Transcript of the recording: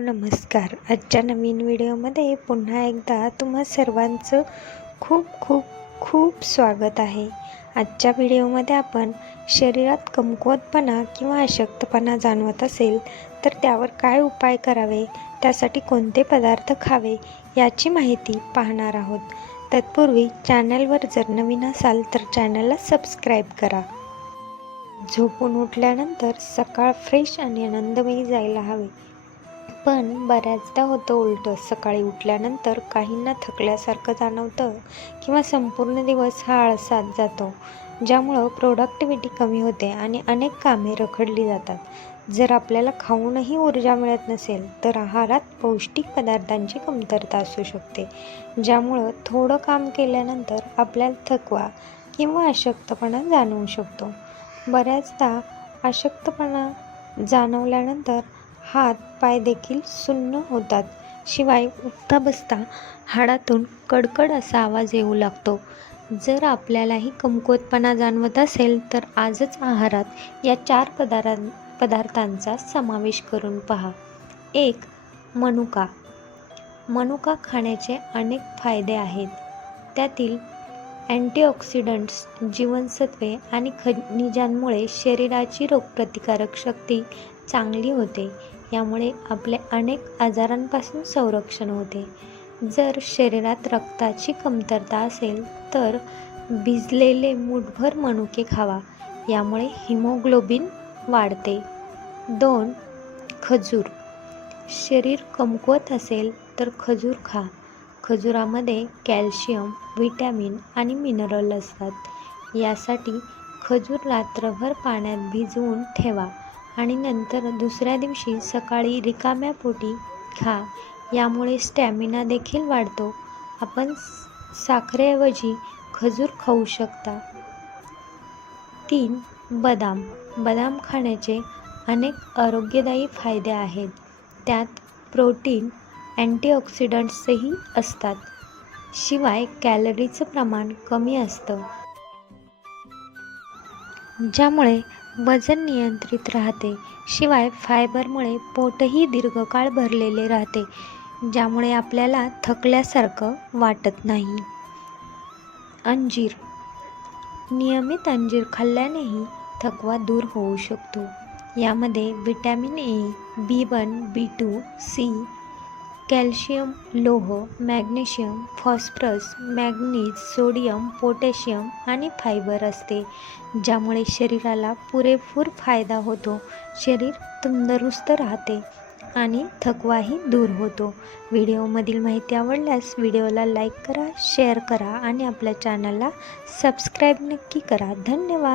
नमस्कार. आजच्या नवीन व्हिडिओमध्ये पुन्हा एकदा तुम्हा सर्वांचं खूप खूप खूप स्वागत आहे. आजच्या व्हिडिओमध्ये आपण शरीरात कमकुवतपणा किंवा अशक्तपणा जाणवत असेल तर त्यावर काय उपाय करावे? त्यासाठी कोणते पदार्थ खावे? याची माहिती पाहणार आहोत. तत्पूर्वी चॅनलवर जर नवीन असाल तर चॅनलला सबस्क्राईब करा. झोपून उठल्यानंतर सकाळ फ्रेश आणि आनंदमयी जायला हवे. पण बऱ्याचदा होतं उलटं. सकाळी उठल्यानंतर काहींना थकल्यासारखं जाणवतं किंवा संपूर्ण दिवस हा आळसात जातो ज्यामुळं प्रोडक्टिव्हिटी कमी होते आणि अनेक कामे रखडली जातात. जर आपल्याला खाऊनही ऊर्जा मिळत नसेल तर आहारात पौष्टिक पदार्थांची कमतरता असू शकते ज्यामुळं थोडं काम केल्यानंतर आपल्याला थकवा किंवा अशक्तपणा जाणवू शकतो. बऱ्याचदा अशक्तपणा जाणवल्यानंतर हात पाय देखील सुन्न होतात. शिवाय उठता बसता हाडातून कडकड असा आवाज येऊ लागतो. जर आपल्यालाही कमकुवतपणा जाणवत असेल तर आजच आहारात या चार पदार्थ पदार्थांचा समावेश करून पहा. एक मनुका. मनुका खाण्याचे अनेक फायदे आहेत. त्यातील अँटीऑक्सिडंट्स जीवनसत्वे आणि खनिजांमुळे शरीराची रोगप्रतिकारक शक्ती चांगली होते. यामुळे आपले अनेक आजारांपासून संरक्षण होते. जर शरीरात रक्ताची कमतरता असेल तर भिजलेले मूठभर मनुके खावा. यामुळे हिमोग्लोबिन वाढते. दोन खजूर. शरीर कमकुवत असेल तर खजूर खा. खजुरामध्ये कॅल्शियम व्हिटॅमिन आणि मिनरल असतात. यासाठी खजूर रात्रभर पाण्यात भिजवून ठेवा. आणि नंतर दुसऱ्या दिवशी सकाळी रिकाम्या पोटी खा. यामुळे स्टॅमिना देखील वाढतो. आपण साखरेऐवजी खजूर खाऊ शकता. तीन बदाम. बदाम खाण्याचे अनेक आरोग्यदायी फायदे आहेत. त्यात प्रोटीन अँटीऑक्सिडंट्सही असतात. शिवाय कॅलरीचं प्रमाण कमी असतं. ज्यामुळे वजन नियंत्रित राहते. शिवाय फायबरमुळे पोटही दीर्घकाळ भरलेले राहते ज्यामुळे आपल्याला थकल्यासारखं वाटत नाही. अंजीर. नियमित अंजीर खाल्ल्यानेही थकवा दूर होऊ शकतो. यामध्ये vitamin A B one B two C calcium लोह magnesium phosphorus manganese sodium potassium आणि फायबर असते ज्यामुळे शरीराला पुरेपूर फायदा होतो. शरीर तंदुरुस्त राहते आणि थकवाही दूर होतो. व्हिडिओमधील माहिती आवडल्यास व्हिडिओला लाईक करा शेअर करा आणि आपल्या चॅनलला सबस्क्राईब नक्की करा. धन्यवाद.